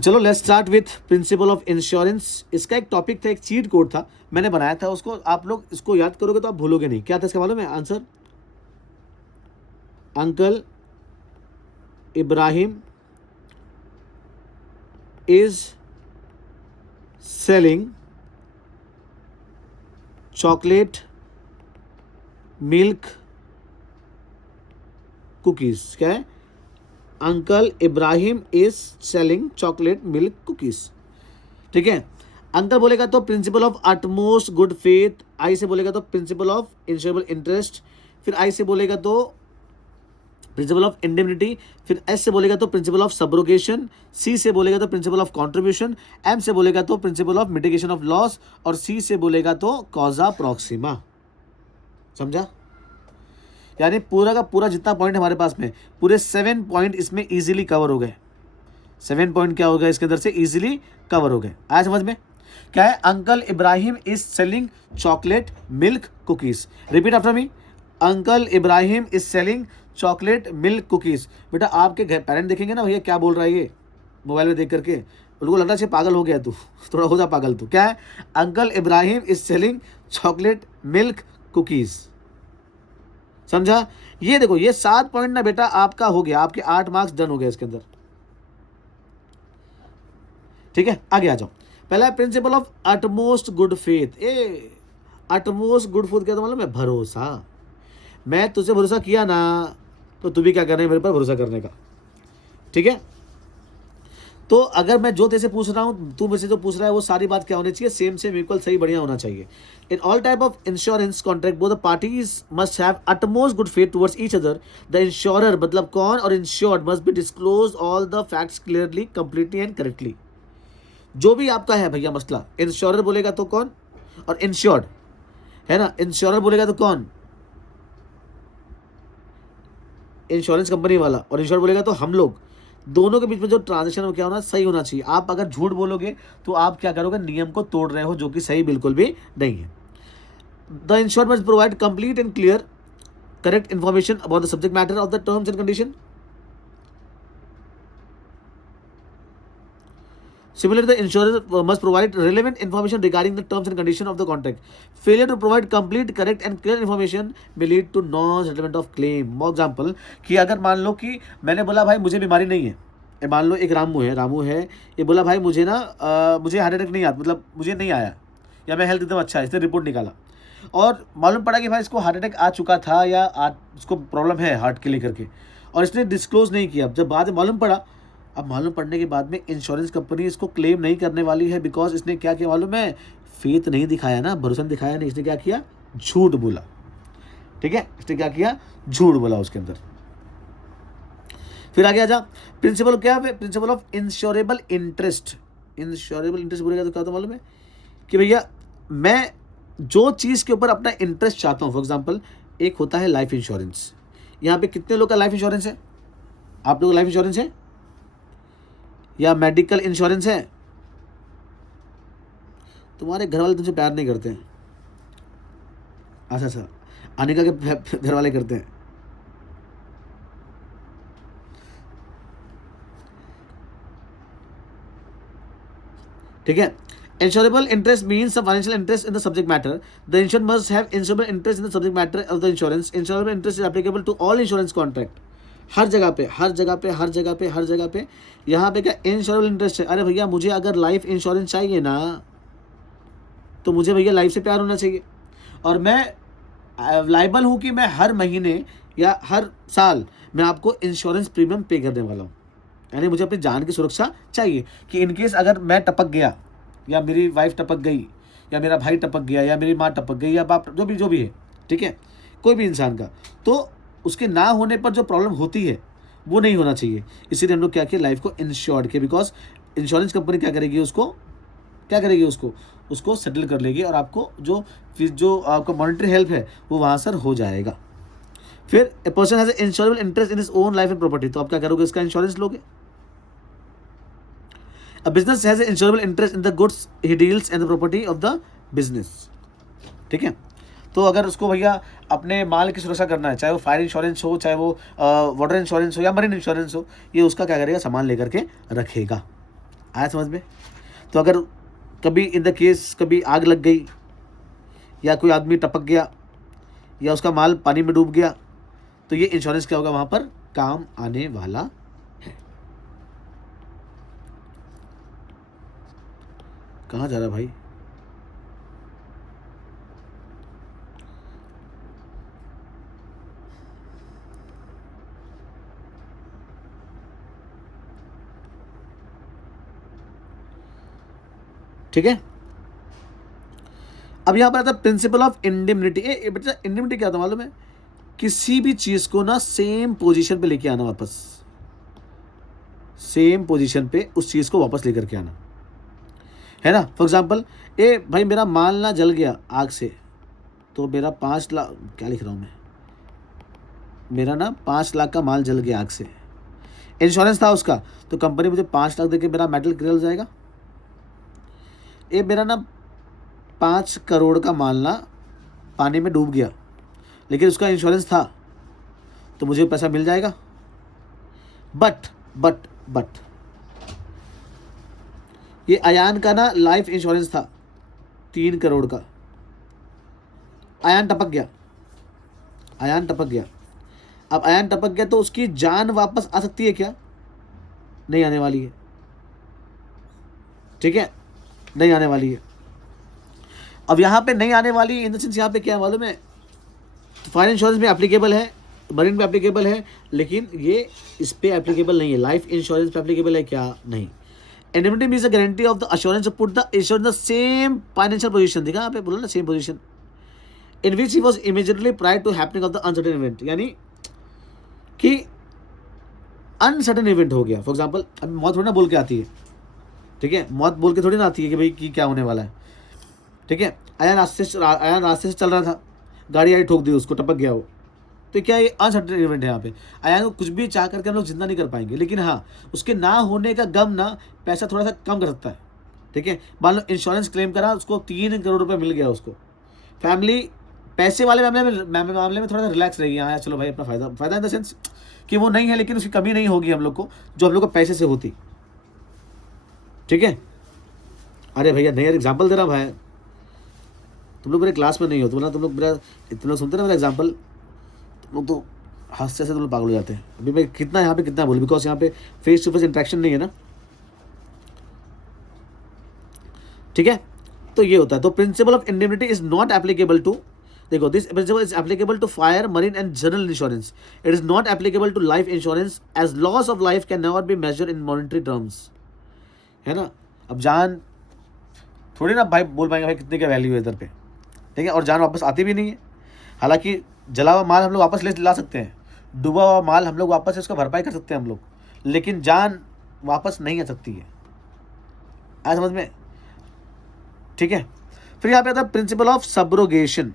तो चलो let's start with principle of insurance. इसका एक टॉपिक था, एक चीट कोड था, मैंने बनाया था उसको। आप लोग इसको याद करोगे तो आप भूलोगे नहीं। क्या था इसका मालूम है answer? Uncle Ibrahim is selling chocolate milk cookies. क्या है? Uncle Ibrahim is selling chocolate milk cookies. ठीक है। अंकल बोलेगा तो principle of utmost good faith, I से बोलेगा तो प्रिंसिपल ऑफ इंश्योरेबल इंटरेस्ट, फिर आई से बोलेगा तो प्रिंसिपल ऑफ इंडेमनिटी, फिर एस से बोलेगा तो प्रिंसिपल ऑफ सब्रोगेशन, सी से बोलेगा तो प्रिंसिपल ऑफ कॉन्ट्रीब्यूशन, एम से बोलेगा तो principle of mitigation of loss, और सी से बोलेगा तो कॉजा प्रॉक्सिमा। समझा? यानी पूरा का पूरा जितना पॉइंट हमारे पास में, पूरे 7 पॉइंट इसमें इजीली कवर हो गए। 7 पॉइंट क्या हो गया इसके अंदर से? इजीली कवर हो गए। आया समझ में? क्या है? Uncle Ibrahim is selling chocolate milk cookies. Repeat after me. Uncle Ibrahim is selling chocolate milk cookies. बेटा आपके घर पेरेंट देखेंगे ना, भैया क्या बोल रहा है ये मोबाइल में देख करके, उनको लग रहा है पागल हो गया तू, थोड़ा हो जा पागल तू। क्या है? Uncle Ibrahim is selling chocolate milk cookies. समझा? ये देखो, ये 7 पॉइंट ना बेटा आपका हो गया, आपके 8 मार्क्स डन हो गए इसके अंदर। ठीक है, आगे आ जाओ। पहला principal of utmost good faith. A utmost good faith क्या था मालूम है? भरोसा। मैं तुझसे भरोसा किया ना, तो तू भी क्या करना है? मेरे पर भरोसा करने का। ठीक है। तो अगर मैं जो तेरे से पूछ रहा हूं, तू मुझसे जो पूछ रहा है, वो सारी बात क्या होनी चाहिए? सेम सेम इक्वल सही बढ़िया होना चाहिए। In all type of insurance contract both the parties must have utmost good faith towards each other. The insurer मतलब कौन, और insured must be disclose all the facts clearly, completely and correctly. जो भी आपका है भैया मसला, इंश्योरर बोलेगा तो कौन, और इंश्योर्ड है ना। इंश्योरर बोलेगा तो कौन? इंश्योरेंस कंपनी वाला, और इंश्योर बोलेगा तो हम लोग। दोनों के बीच में जो ट्रांजेक्शन हो क्या होना सही होना चाहिए। आप अगर झूठ बोलोगे तो आप क्या करोगे? नियम को तोड़ रहे हो, जो कि सही बिल्कुल भी नहीं है। The insured must provide complete and clear correct information about the subject matter of the terms and condition. Similarly, the insurer must provide relevant information regarding the terms and conditions of the contract. Failure to provide complete, correct and clear information may lead to non-settlement of claim. For example, कि अगर मान लो कि मैंने बोला भाई मुझे बीमारी नहीं है, ये मान लो एक रामू है, ये बोला भाई मुझे ना मुझे हार्ट अटैक नहीं आता, मतलब मुझे नहीं आया, या मैं हेल्थ एकदम अच्छा है, इसने रिपोर्ट निकाला और मालूम पड़ा कि भाई इसको हार्ट अटैक आ चुका था या उसको प्रॉब्लम है हार्ट के लेकर के, और इसने डिस्क्लोज नहीं किया। जब बाद में मालूम पड़ा, अब मालूम पड़ने के बाद में इंश्योरेंस कंपनी इसको क्लेम नहीं करने वाली है, बिकॉज इसने क्या किया मालूम है? फेथ नहीं दिखाया ना, भरोसा नहीं दिखाया नहीं, इसने क्या किया? झूठ बोला। ठीक है, इसने क्या किया? झूठ बोला उसके अंदर। फिर आगे आ जा। प्रिंसिपल क्या है? Principle of insurable interest. Insurable interest बोलेगा तो क्या होता मालूम है? कि भैया मैं जो चीज़ के ऊपर अपना इंटरेस्ट चाहता हूँ, फॉर एग्जाम्पल एक होता है लाइफ इंश्योरेंस। यहाँ पे कितने लोग का लाइफ इंश्योरेंस है? आप लोग लाइफ इंश्योरेंस है या मेडिकल इंश्योरेंस है? तुम्हारे घर वाले तुमसे प्यार नहीं करते हैं। अच्छा, अनिका के घर वाले करते हैं। ठीक है। Insurable interest means the financial interest in the subject matter. The insured must have insurable interest in the subject matter of the insurance. Insurable interest is applicable to all insurance contract. हर जगह पे यहाँ पे क्या insurable interest है? अरे भैया मुझे अगर लाइफ इंश्योरेंस चाहिए ना, तो मुझे भैया लाइफ से प्यार होना चाहिए, और मैं लाइबल हूँ कि मैं हर महीने या हर साल मैं आपको इंश्योरेंस प्रीमियम पे करने वाला हूँ। यानी मुझे अपनी जान की सुरक्षा चाहिए कि इनकेस अगर मैं टपक गया, या मेरी वाइफ टपक गई, या मेरा भाई टपक गया, या मेरी माँ टपक गई, या बाप, जो भी है, ठीक है, कोई भी इंसान का, तो उसके ना होने पर जो प्रॉब्लम होती है वो नहीं होना चाहिए। इसीलिए हम लोग क्या किया? लाइफ को इंश्योर्ड किया, बिकॉज इंश्योरेंस कंपनी क्या करेगी? उसको सेटल कर लेगी, और आपको जो आपका मॉनिटरी हेल्प है वो वहाँ सर हो जाएगा। फिर a person has insurable interest in his own life and property, तो आप क्या करोगे? इसका इंश्योरेंस लोगे। A business has insurable interest in the goods he deals and the property of the business. ठीक है। तो अगर उसको भैया अपने माल की सुरक्षा करना है, चाहे वो फायर इंश्योरेंस हो, चाहे वो वाटर इंश्योरेंस हो, या मरीन इंश्योरेंस हो, ये उसका क्या करेगा? सामान लेकर के रखेगा। आया समझ में? तो अगर कभी इन द केस कभी आग लग गई या कोई आदमी टपक गया या उसका माल पानी में डूब गया, तो ये इंश्योरेंस क्या होगा, वहां पर काम आने वाला है। कहाँ जा रहा है भाई? ठीक है, अब यहां पर आता है प्रिंसिपल ऑफ इंडिमनिटी। बेटा इंडिमनिटी क्या होता है मालूम है? किसी भी चीज को ना सेम पोजीशन पे लेके आना, वापस सेम पोजीशन पे उस चीज को वापस लेकर के आना, है ना। फॉर एग्जाम्पल, ए भाई मेरा माल ना जल गया आग से, तो मेरा 5 लाख, क्या लिख रहा हूं मैं, मेरा ना 5 लाख का माल जल गया आग से, इंश्योरेंस था उसका, तो कंपनी मुझे 5 लाख देके मेरा मेटल क्लियर हो जाएगा। ये मेरा ना 5 करोड़ का माल ना पानी में डूब गया, लेकिन उसका इंश्योरेंस था, तो मुझे पैसा मिल जाएगा। बट बट बट ये अयान का ना लाइफ इंश्योरेंस था 3 करोड़ का, अयान टपक गया, अयान टपक गया। अब अयान टपक गया तो उसकी जान वापस आ सकती है क्या? नहीं आने वाली है, ठीक है, नहीं आने वाली है। अब यहाँ पे नहीं आने वाली इन द सेंस, यहाँ पे क्या है मालूम है, फायर इंश्योरेंस में एप्लीकेबल है, मरीन पे एप्लीकेबल है, लेकिन ये इस पे एप्लीकेबल नहीं है। लाइफ इंश्योरेंस पे एप्लीकेबल है क्या? नहीं। Indemnity means the guarantee of the assurance to put the insurance the same financial position, देखा यहाँ पे बोला ना, same position in which he was immediately prior to happening of the uncertain event, यानी कि अनसर्टेन इवेंट हो गया। For example, अभी मौत थोड़ी ना बोल के आती है, ठीक है, मौत बोल के थोड़ी ना आती है कि भाई कि क्या होने वाला है, ठीक है। अयान रास्ते से चल रहा था, गाड़ी आई ठोक दी उसको, टपक गया वो, तो क्या ये अनसर्टेन इवेंट है। यहाँ पे अयान को कुछ भी चाह करके हम लोग जिंदा नहीं कर पाएंगे, लेकिन हाँ उसके ना होने का गम ना पैसा थोड़ा सा कम कर सकता है, ठीक है। मान लो इंश्योरेंस क्लेम करा, उसको 3 करोड़ रुपए मिल गया, उसको फैमिली पैसे वाले मामले में थोड़ा सा रिलैक्स रहेगी। हाँ यार चलो भाई, अपना फायदा इन द सेंस कि वो नहीं है, लेकिन उसकी कमी नहीं होगी हम लोग को, जो हम लोग को पैसे से होती, ठीक है। अरे भैया नहीं यार, एग्जाम्पल दे रहा भाई, तुम लोग मेरे क्लास में नहीं हो, तुम लोग सुनते ना मेरा एग्जाम्पल, तुम लोग तो हंसते से तुम लोग पागल हो जाते हैं। अभी मैं कितना यहाँ पे कितना बोलूँ, बिकॉज यहाँ पे फेस टू फेस इंटरेक्शन नहीं है ना, ठीक है। तो ये होता है, तो principle of indemnity is not applicable to, देखो this principle is applicable to fire, marine and general insurance. It is not applicable to life insurance as loss of life can never be measure in monetary terms, है ना। अब जान थोड़ी ना भाई बोल पाएंगे भाई कितने का वैल्यू है इधर पे, ठीक है, और जान वापस आती भी नहीं है। हालांकि जला हुआ माल हम लोग वापस ले ला सकते हैं, डूबा हुआ माल हम लोग वापस उसका भरपाई कर सकते हैं हम लोग, लेकिन जान वापस नहीं आ सकती है, आया समझ में, ठीक है। फिर यहाँ पे आता है प्रिंसिपल ऑफ सब्रोगेशन।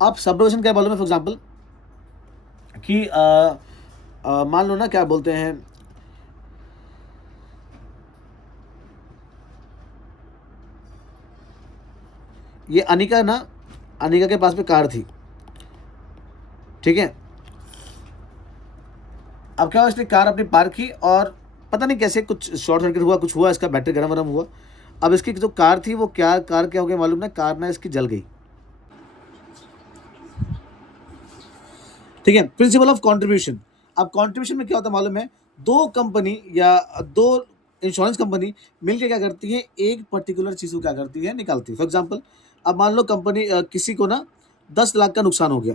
आप सब्रोगेशन क्या बोलो, फॉर एग्जाम्पल कि मान लो ना, क्या बोलते हैं, ये अनिका ना, अनिका के पास में कार थी, ठीक है। अब क्या हुआ, इसने कार अपनी पार्क की और पता नहीं कैसे कुछ शॉर्ट सर्किट हुआ, कुछ हुआ, इसका बैटरी गर्म वरम हुआ। अब इसकी जो कार थी वो कार क्या हो गया मालूम ना, कार ना इसकी जल गई, ठीक है। Principle of contribution. अब कंट्रीब्यूशन में क्या होता है मालूम है, दो कंपनी या दो इंश्योरेंस कंपनी मिलकर क्या करती है, एक पर्टिकुलर चीज को क्या करती है, निकालती है। फॉर एग्जाम्पल, अब मान लो कंपनी किसी को ना 10 लाख का नुकसान हो गया,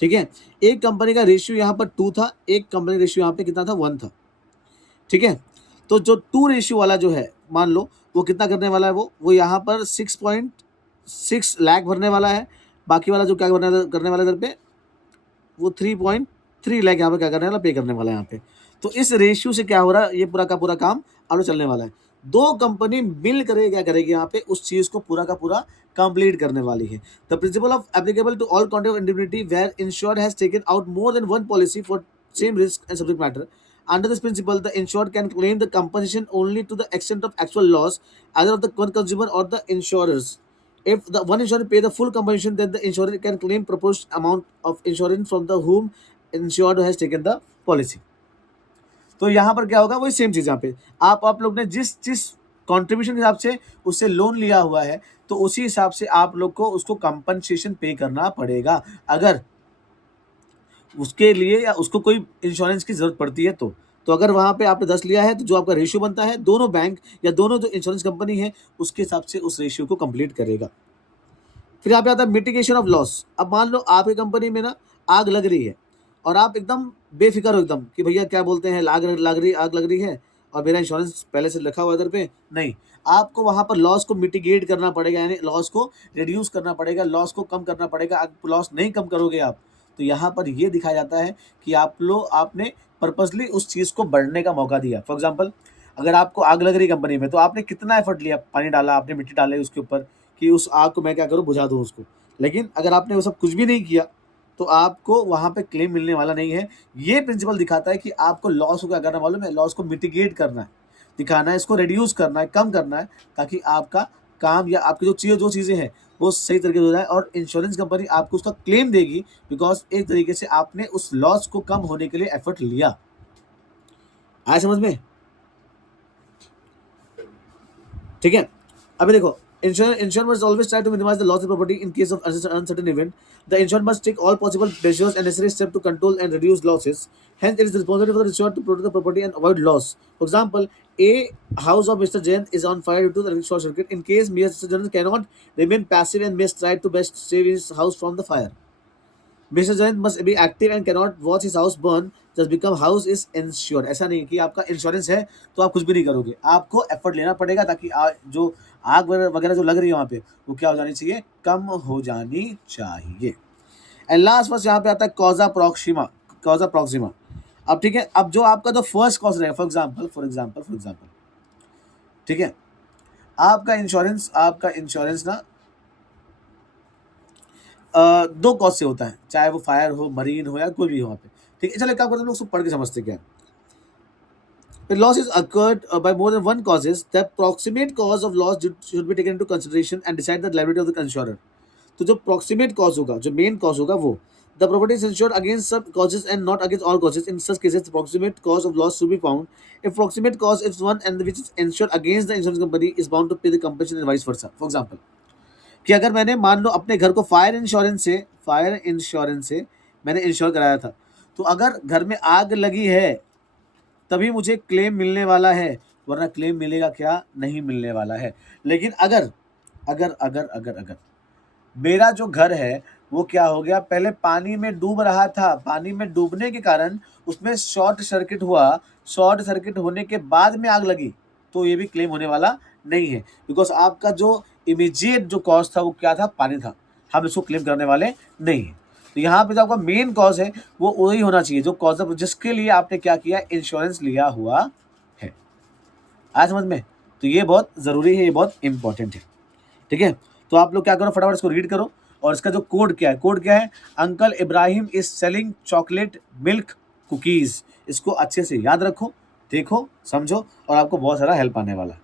ठीक है। एक कंपनी का रेशियो यहाँ पर 2 था, एक कंपनी रेशियो यहाँ पे कितना था, 1 था, ठीक है। तो जो 2 रेशियो वाला जो है, मान लो वो कितना करने वाला है, वो यहाँ पर 6.6 लाख भरने वाला है, बाकी वाला जो क्या करने वाला इधर पे, वो 3.3 लाख यहाँ पे क्या करने वाला, पे करने वाला है यहाँ पे। तो इस रेशियो से क्या हो रहा है, ये पूरा का पूरा काम आगे चलने वाला है। दो कंपनी मिल कर क्या करेगी यहाँ पे, उस चीज को पूरा का पूरा कंप्लीट करने वाली है। The principle of applicable to all contract of indemnity where insured has taken out more than one policy for same risk and subject matter. Under this principle, the insured can claim the compensation only to the extent of actual loss, either of the consumer or the insurers. If the one insurer pay the full compensation, then the insurer can claim proposed amount of insurance from the whom insured has taken the policy. तो यहाँ पर क्या होगा, वही same चीज, यहाँ पे आप लोग ने जिस जिस कॉन्ट्रीब्यूशन के हिसाब से उससे लोन लिया हुआ है, तो उसी हिसाब से आप लोग को उसको कंपनसेशन पे करना पड़ेगा, अगर उसके लिए या उसको कोई इंश्योरेंस की जरूरत पड़ती है तो अगर वहां पे आपने 10 लिया है, तो जो आपका रेशियो बनता है, दोनों बैंक या दोनों जो इंश्योरेंस कंपनी है उसके हिसाब से उस रेशियो को कंप्लीट करेगा। फिर यहाँ पे आता है मिटिगेशन ऑफ लॉस। अब मान लो आपकी कंपनी में ना आग लग रही है और आप एकदम बेफिक्र हो एकदम कि भैया क्या बोलते हैं, आग लग रही है और मेरा इंश्योरेंस पहले से रखा हुआ इधर पे, नहीं, आपको वहां पर लॉस को मिटिगेट करना पड़ेगा, यानी लॉस को रिड्यूस करना पड़ेगा, लॉस को कम करना पड़ेगा। लॉस नहीं कम करोगे आप, तो यहाँ पर ये दिखाया जाता है कि आपने पर्पसली उस चीज़ को बढ़ने का मौका दिया। फॉर एग्जाम्पल, अगर आपको आग लग रही कंपनी में, तो आपने कितना एफर्ट लिया, पानी डाला, आपने मिट्टी डाली उसके ऊपर कि उस आग को मैं क्या करूँ, बुझा दूँ उसको। लेकिन अगर आपने वो सब कुछ भी नहीं किया, तो आपको वहाँ पे क्लेम मिलने वाला नहीं है। ये प्रिंसिपल दिखाता है कि आपको लॉस को क्या करना, मालूम है, लॉस को मिटिगेट करना है, दिखाना है, इसको रिड्यूस करना है, कम करना है, ताकि आपका काम या आपकी जो चीज़ें हैं वो सही तरीके से हो जाए और इंश्योरेंस कंपनी आपको उसका क्लेम देगी, बिकॉज एक तरीके से आपने उस लॉस को कम होने के लिए एफर्ट लिया। आया समझ में? ठीक है, अभी देखो, insurer must always try to minimize the loss of property in case of uncertain event. The insurer must take all possible measures and necessary steps to control and reduce losses. Hence, it is responsible for the insurer to protect the property and avoid loss. For example, a house of Mr. Jain is on fire due to the short circuit. In case Mr. Jain cannot remain passive and must try to best save his house from the fire. Mr. Jain must be active and cannot watch his house burn just become house is insured. ऐसा नहीं कि आपका insurance है तो आप कुछ भी नहीं करोगे, आपको एफर्ट लेना पड़ेगा ताकि जो आग वगैरह जो लग रही है वहाँ पे, वो क्या हो जानी चाहिए, कम हो जानी चाहिए। एंड लास्ट फर्स्ट यहाँ पे आता है कॉजा प्रॉक्सिमा। अब ठीक है, अब जो आपका जो फर्स्ट कॉज रहेगा, फॉर एग्जाम्पल, ठीक है, आपका इंश्योरेंस ना दो कॉज से होता है, चाहे वो फायर हो, मरीन हो या कोई भी हो वहाँ पे, ठीक है। चलो क्या करते हैं, लोग उसको पढ़ के समझते क्या है। When loss is occurred by more than one causes, the proximate cause of loss should be taken into consideration and decide the liability of the insurer. तो जो proximate cause होगा, जो main cause होगा वो, the property is insured against some causes and not against all causes. In such cases, the proximate cause of loss should be found. If proximate cause is one and which is insured against the insurance company is bound to pay the compensation and vice versa. For example, कि अगर मैंने मान लो अपने घर को fire insurance से मैंने ensure कराया था, तो अगर घर में आग लगी है तभी मुझे क्लेम मिलने वाला है, वरना क्लेम मिलेगा क्या, नहीं मिलने वाला है। लेकिन अगर अगर अगर अगर अगर मेरा जो घर है वो क्या हो गया, पहले पानी में डूब रहा था, पानी में डूबने के कारण उसमें शॉर्ट सर्किट हुआ, शॉर्ट सर्किट होने के बाद में आग लगी, तो ये भी क्लेम होने वाला नहीं है, बिकॉज आपका जो इमीडिएट जो कॉज था वो क्या था, पानी था, हम इसको क्लेम करने वाले नहीं है। तो यहाँ पे जो आपका मेन कॉज है वो वही होना चाहिए जो कॉज जिसके लिए आपने क्या किया, इंश्योरेंस लिया हुआ है। आज समझ में? तो ये बहुत ज़रूरी है, ये बहुत इंपॉर्टेंट है, ठीक है। तो आप लोग क्या करो, फटाफट इसको रीड करो और इसका जो कोड क्या है, uncle Ibrahim is selling chocolate milk cookies. इसको अच्छे से याद रखो, देखो, समझो और आपको बहुत सारा हेल्प आने वाला है।